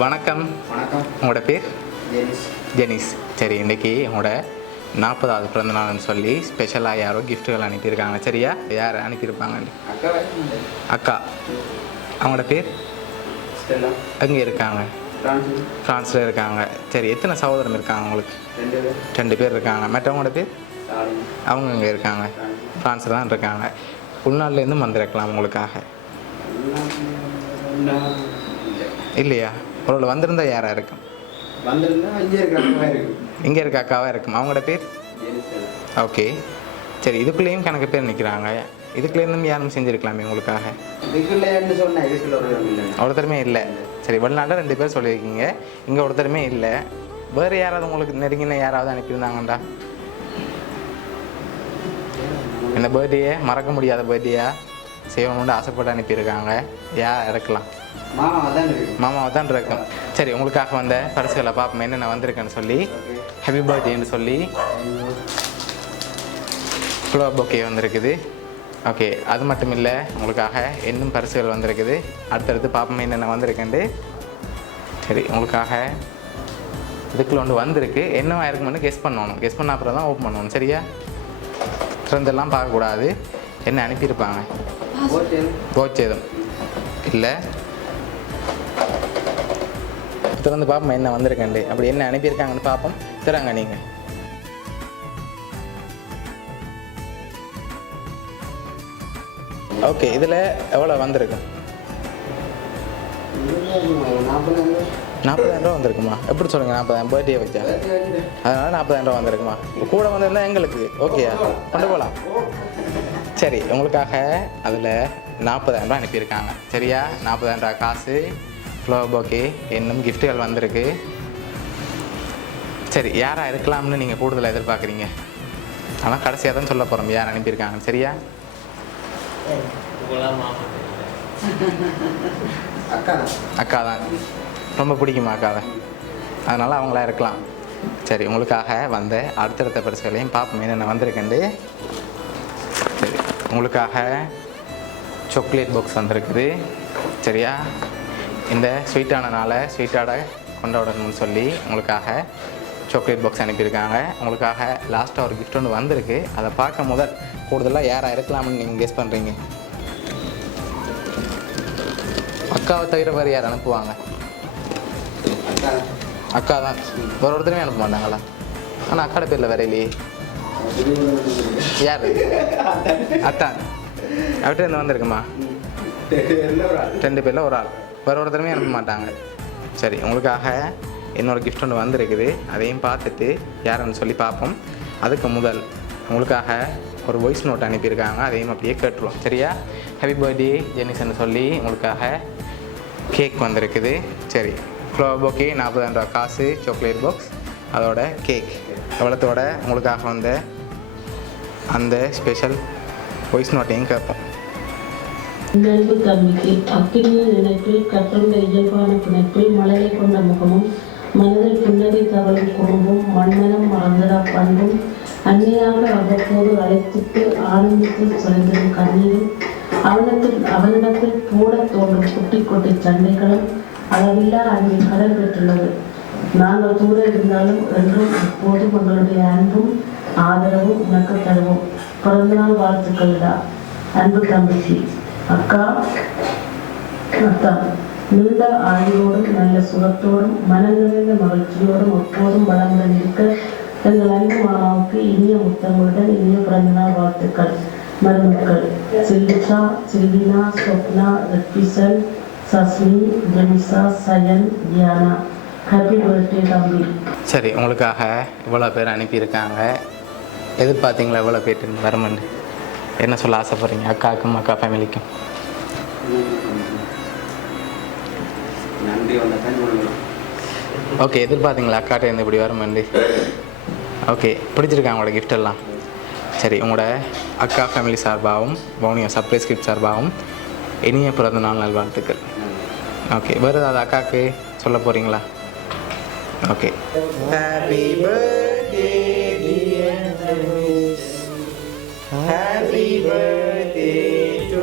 வணக்கம். வணக்கம். உங்களோட பேர்? ஜெனிஸ். சரி, இன்றைக்கி உங்களோட 40வது பிறந்தநாள்னு சொல்லி ஸ்பெஷலாக யாரோ கிஃப்ட்டுகள் அனுப்பியிருக்காங்க. சரியா? யார் அனுப்பியிருப்பாங்க? அக்கா. அவங்களோட பேர்? எங்கே இருக்காங்க? ஃப்ரான்ஸில் இருக்காங்க. சரி, எத்தனை சகோதரம் இருக்காங்க உங்களுக்கு? 2 பேர் இருக்காங்க. மற்றவங்களோட பேர்? அவங்க இங்கே இருக்காங்க, ஃப்ரான்ஸில் தான் இருக்காங்க. உள்நாட்டிலேருந்து வந்திருக்கலாம் உங்களுக்காக? இல்லையா? ஒரு வந்திருந்தால் யாராக இருக்கும்? இங்கே இருக்க அக்காவாக இருக்கும். அவங்களோட பேர்? ஓகே. சரி, இதுக்குள்ளேயும் கணக்கு பேர் நிற்கிறாங்க. இதுக்குள்ளேருந்தும் யாரும் செஞ்சுருக்கலாமே உங்களுக்காக? ஒருத்தருமே இல்லை. சரி, வெளிநாட்டில் 2 பேர் சொல்லியிருக்கீங்க, இங்கே ஒருத்தருமே இல்லை. வேறு யாராவது உங்களுக்கு நெருங்கின யாராவது அனுப்பியிருந்தாங்கண்டா? இந்த பர்த்டேயை மறக்க முடியாத பர்த்டேயா செய்யணும்னு ஆசைப்பட்டு அனுப்பியிருக்காங்க. யார் இருக்கலாம்? மாமாவை தான் இருக்கும். சரி, உங்களுக்காக வந்த பரிசுகளை பார்ப்போம் என்னென்ன வந்திருக்குன்னு சொல்லி. ஹாப்பி பர்த்டேன்னு சொல்லி ஃப்ளவர் பொக்கே வந்திருக்குது. ஓகே, அது மட்டும் இல்லை, உங்களுக்காக இன்னும் பரிசுகள் வந்திருக்குது. அடுத்தடுத்து பார்ப்போம் என்னென்ன வந்திருக்குண்டு. சரி, உங்களுக்காக இதுக்குள்ள ஒன்று வந்திருக்கு. என்னவா இருக்குமென்னு கெஸ் பண்ணணும். கெஸ் பண்ண அப்புறம் தான் ஓப்பன் பண்ணணும். சரியா? திறந்தெல்லாம் பார்க்கக்கூடாது. என்ன அனுப்பியிருப்பாங்க? போச்சேதம் இல்லை. திறந்து பார்ப்போம் என்ன வந்திருக்கேன். அப்படி என்ன அனுப்பியிருக்காங்கன்னு பார்ப்போம். திறங்க நீங்கள். ஓகே, இதில் எவ்வளோ வந்திருக்கு? 40,000 ரூபா வந்திருக்குமா? எப்படி சொல்லுங்கள்? 40,000 பர்த்டே வச்சா அதனால் 40,000 ரூபா வந்திருக்குமா? கூட வந்திருந்தால் எங்களுக்கு ஓகேயா? கொண்டு போகலாம். சரி, உங்களுக்காக அதில் 40,000 ரூபா அனுப்பியிருக்காங்க. சரியா? 40,000 ரூபா காசு, ஃப்ளவர் பொக்கே, இன்னும் கிஃப்ட்டுகள் வந்திருக்கு. சரி, யாராக இருக்கலாம்னு நீங்கள் கூடுதலாக எதிர்பார்க்குறீங்க? ஆனால் கடைசியாக தான் சொல்ல போகிறோம் யார் அனுப்பியிருக்காங்க. சரியா? அக்கா தான். ரொம்ப பிடிக்குமா அக்காவை? அதனால் அவங்களா இருக்கலாம். சரி, உங்களுக்காக வந்த அடுத்தடுத்த பரிசுகளையும் பார்ப்போம் என்னென்ன வந்திருக்குண்டு. சரி, உங்களுக்காக சாக்லேட் பாக்ஸ் வந்திருக்குது. சரியா? இந்த ஸ்வீட்டான நாளை ஸ்வீட்டோட கொண்டாடணும்னு சொல்லி உங்களுக்காக சாக்லேட் பாக்ஸ் அனுப்பியிருக்காங்க. உங்களுக்காக லாஸ்ட்டாக ஒரு கிஃப்ட் ஒன்று வந்திருக்கு. அதை பார்க்க முதல் கூடுதலாக யாராக இருக்கலாம்னு நீங்கள் கெஸ் பண்ணுறீங்க? அக்காவை தவிர வேறு யார் அனுப்புவாங்க? அக்கா தான். ஒரு ஒருத்தருமே அனுப்ப மாட்டாங்களா? ஆனால் அக்காட பேரில் வேற இல்லையே. யார்? அத்தான். அவர்கிட்ட இருந்து வந்திருக்குமா? 2 பேரில் ஒரு ஆள். வேறு ஒருத்தருமே அனுப்ப மாட்டாங்க. சரி, உங்களுக்காக இன்னொரு கிஃப்ட் ஒன்று வந்திருக்குது. அதையும் பார்த்துட்டு யாருன்னு சொல்லி பார்ப்போம். அதுக்கு முதல் உங்களுக்காக ஒரு வாய்ஸ் நோட் அனுப்பியிருக்காங்க. அதையும் அப்படியே கேட்டுருவோம். சரியா? ஹாப்பி பர்த்டே ஜெனிஸ்ன்னு சொல்லி உங்களுக்காக கேக் வந்திருக்குது. சரி, ஃப்ளவர் பொக்கே, 40,000 ரூபா காசு, சாக்லேட் பாக்ஸ், அதோட கேக் எவ்வளோத்தோட உங்களுக்காக வந்த அந்த ஸ்பெஷல் வாய்ஸ் நோட்டையும் கேட்போம். நண்பு தம்பிக்கு அக்கினிய நினைப்பில் கற்றுண்ட இயல்பான பிணைப்பில் மலையை கொண்ட முகமும் மனதில் புன்னகை தவழும் குறும்பும் மண்மனம் மறந்தடா பண்பும் அன்னையாக அவ்வப்போது அழைத்துட்டு ஆனந்தத்தில் சுரைந்திடும் கண்ணீரும் அவனிடத்தில் போட தோன்றும் குட்டி குட்டி சண்டைகளும் அளவில்லா அன்பின் கடல் பெற்றுள்ளது. நாங்கள் தூர இருந்தாலும் என்றும் இப்போதும் உங்களுடைய அன்பும் ஆதரவும் உனக்கு தருவோம். பிறந்தநாள் வாழ்த்துக்கள்டா அன்பு தம்பிக்கு. அக்கா அத்தான். நீண்ட ஆயுளோடும் நல்ல சுகத்தோடும் மனம் நிறைந்த மகிழ்ச்சியோடும் எப்போதும் வளங்கள் இருக்க எங்கள் அன்பு மாமாவுக்கு இனிய முத்தங்களுடன் இனிய பிறந்தநாள் வாழ்த்துக்கள். மருமக்கள் சில்விஷா, சில்வினா, ஸ்வப்னா, ரித்விசன், சஸ்மி, ஜெனிசா, சயன், தியானா. ஹாப்பி பர்த்டே தம்பி. சரி, உங்களுக்காக இவ்வளோ பேர் அனுப்பியிருக்காங்க. எதிர்பார்த்தீங்களா இவ்வளோ பேர் வரமண்டு? என்ன சொல்ல ஆசைப்படுறீங்க அக்காவுக்கும் அக்கா ஃபேமிலிக்கும்? ஓகே, எதிர்பார்த்தீங்களா அக்காட்ட இருந்து இப்படி வரமண்டு? ஓகே, பிடிச்சிருக்காங்க உங்களோட கிஃப்ட் எல்லாம்? சரி, உங்களோட அக்கா ஃபேமிலி சார்பாகவும் பவுனியா சர்ப்ரைஸ் கிஃப்ட் சார்பாகவும் இனிய பிறந்த நாள் நல்வாழ்த்துக்கள். ஓகே, வேறு ஏதாவது அக்காவுக்கு சொல்ல போகிறீங்களா? Okay. Happy birthday dear Jenis. Happy birthday to